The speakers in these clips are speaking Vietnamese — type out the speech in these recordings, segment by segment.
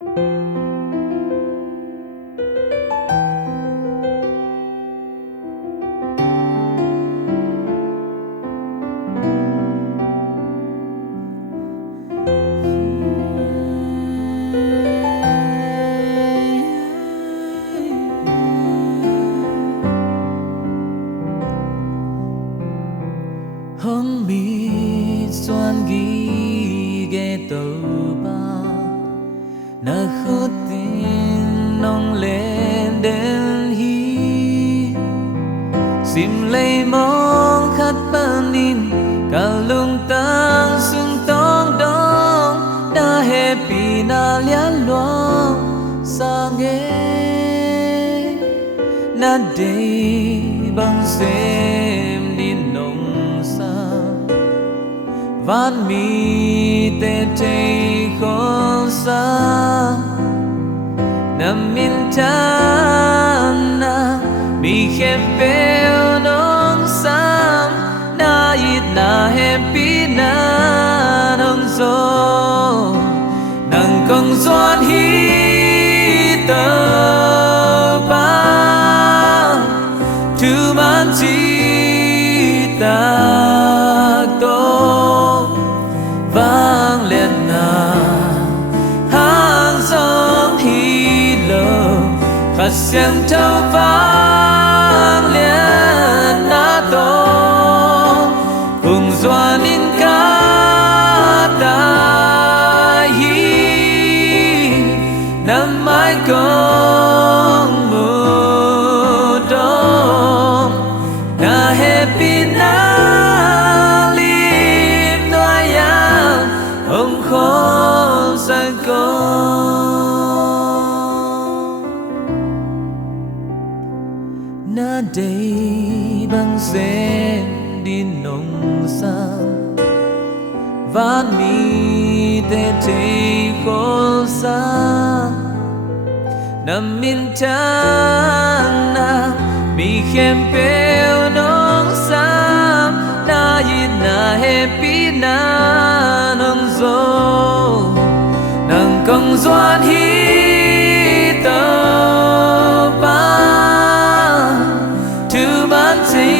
hương mi xoan ghi ghé tàu ba na khốt tin nong lên đến hi sim lấy mong khát ban in cả lung tang sung tong dong na happy na lian loang sa nghe na day bang xem đi nong van mi te te khol sa nam min tan na mi khem peo nong sam na it na happy na nong zo nang kong doan hi tơ ba tu man chi ta vang lên na hang giông hi lờ khát xem thâu vang lên na to cùng doa nín ca ta hi năm mai con mùa đông na happy na ông khó sang con na đây băng sen đi nông xa van mi te te khol sa nam min tan na mi khem peo nong sam na yin na happy na zo nàng công doan hi tơ ba tu man chi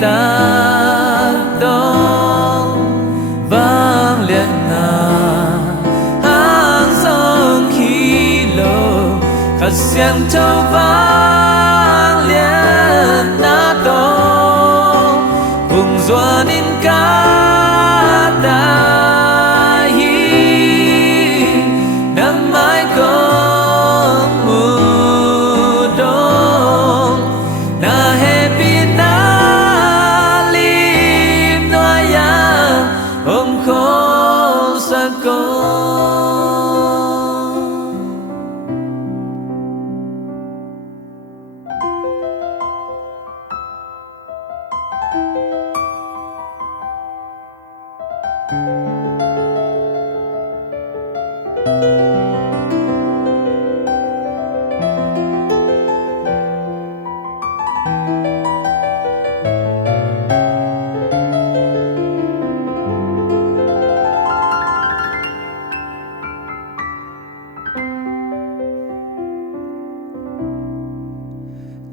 ta dong vang lên na hang sông khi lô khát xem thâu vang lên na to cùng doan in ca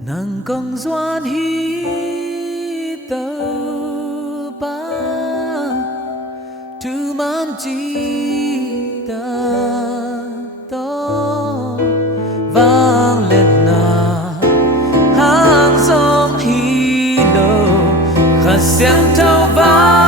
nàng công doan hi tơ ba tu man chi ta to vang lên na hang sông hi lô khát xem thâu vang